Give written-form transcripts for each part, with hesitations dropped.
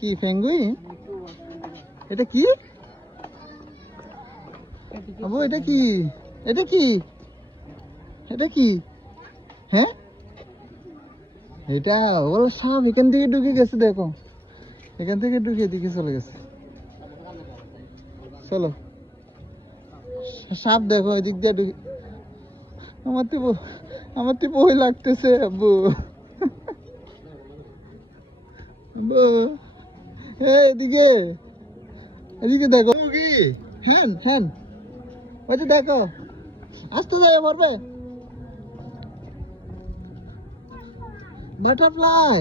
কি পেঙ্গুইন? এটা কি আবু? এটা কি? এটা কি? এটা কি? হ্যাঁ, এটা ওরা সব এখান থেকে ঢুকে গেছে। দেখো, এখান থেকে ঢুকে দিকে চলে গেছে। চলো, সাপ দেখো এদিক দিয়ে ঢুকে। আমার তো ভয় লাগতেছে আব্বু। আব্বু, এদিকে এদিকে দেখো কি। হ্যাঁ হ্যাঁ, ওই যে দেখো, আসতে যায় মরবে। বাটারফ্লাই,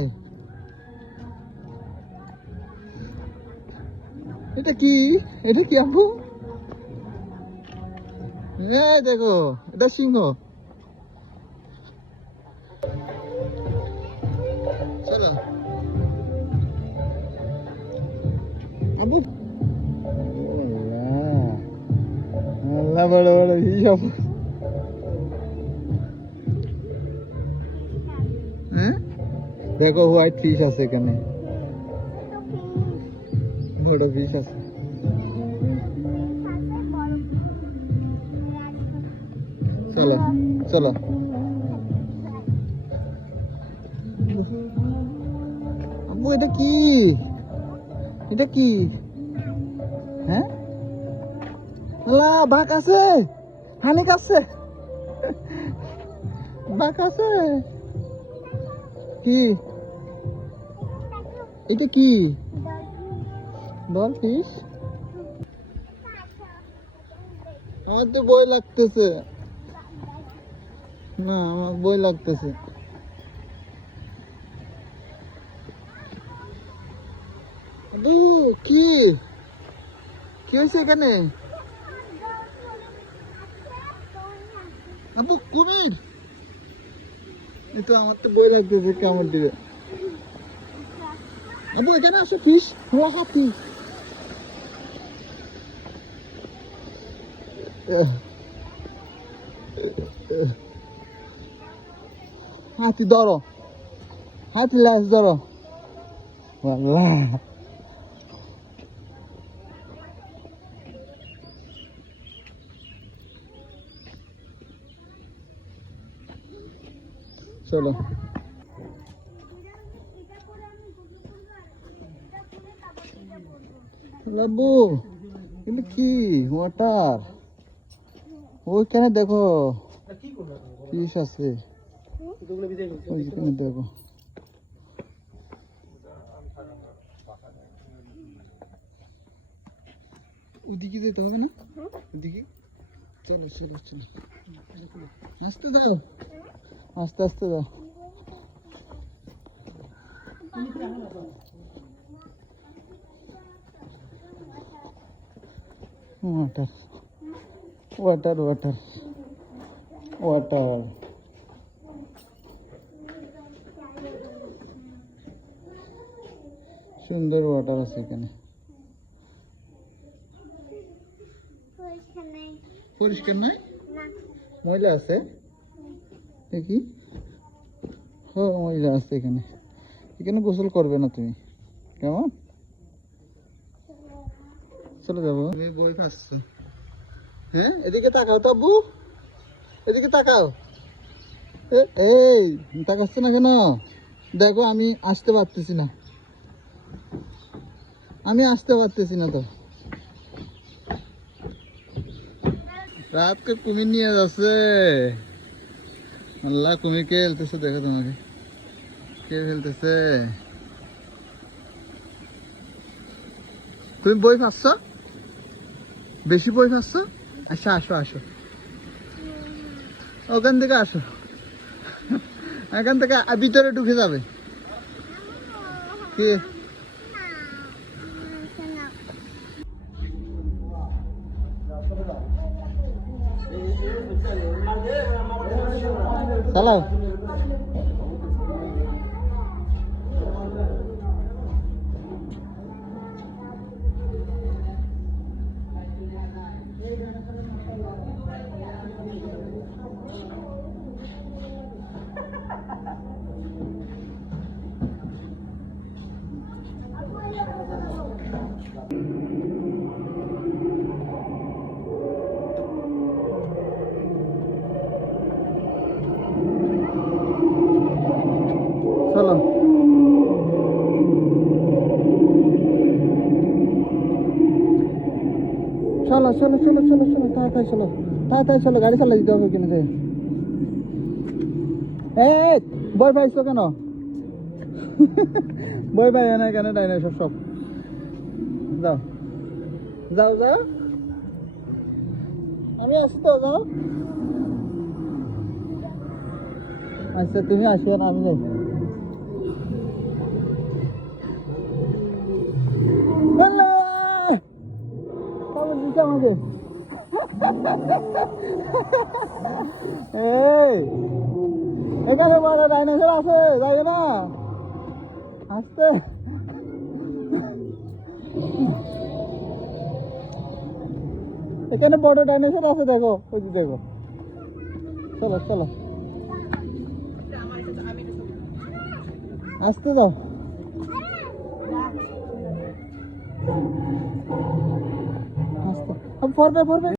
এটা কি? এটা কি আব্বু? দেখো, এটা সিংহ। চলো আব্বু। আল্লাহ, বড় বড় হিসাব। হ্যাঁ, দেখো হোয়াইট ফিশ আছে এখানে, বড় ফিশ আছে। চলো চলো। আব্বু, এটা কি? এটা কি? হ্যাঁ, আল্লাহ, বাঘ আছে, হানিক আছে, বাঘ আছে। কি এটা? কি ডলফিশ? আমার তো ভয় লাগতেছে। না, আমার ভয় লাগতেছে। কি কি হয়েছে এখানে? আবু, কুমির? এই তো, আমার তো ভয় লাগতেছে, কামড় দিবে। আবু, এখানে আসো, ফিশ, হাতি। হাতি ধরো, হাতি লাশ ধরো। আল্লাহ, চলো। আব্বু, কিন্তু কি ওয়াটার? ওইখানে দেখো ফিশ আছে, ওইখানে দেখো। ওদিকে যেতে হবে না? ওদিকে চলো চলো চলো, আস্তে দাও, আস্তে আস্তে দাও। Water water water water. সুন্দর ওয়াটার আছে এখানে। পরিষ্কার নাই, ময়লা আছে। দেখি, হ্যাঁ ময়লা আছে এখানে। এখানে গোসল করবে না তুমি, কেমন? চলে যাবো। তুমি বই খাচ্ছো? হ্যাঁ, এদিকে তাকাও তো আব্বু, এদিকে তাকাও। এই, তাকাচ্ছ না কেন? দেখো, আমি আসতে পারতেছি না, আমি আসতে পারতেছি না তো। রাতকে কুমির নিয়ে যাচ্ছে। আল্লাহ, কুমির কে ফেলতেছে দেখো, তোমাকে কে ফেলতেছে। তুমি বই খাচ্ছ, বেশি বই খাচ্ছ। আচ্ছা, আসো আসো, ওখান থেকে আসো, এখান থেকে ভিতরে ঢুকে যাবে। কি চালাও? চলো চলো চলো চলো চলো চলো তাড়াতাড়ি চলো তাড়াতাড়ি চলো গাড়ি চালাই দিতে হবে কিনে এই বই পাইছো কেন বই পাই না কেন ডাইনোসর সব যাও যাও যাও আমি আসি তো যাও আচ্ছা তুমি আসিও না আমি যাই কবে দিচ্ছে আমাকে এই এখানে বড় ডাইনোসর আছে যাই না আসতে এখানে বড় ডাইনোসর আছে দেখো ওই যে দেখো চলো চলো আসতে যাও আসতে পড়বে পড়বে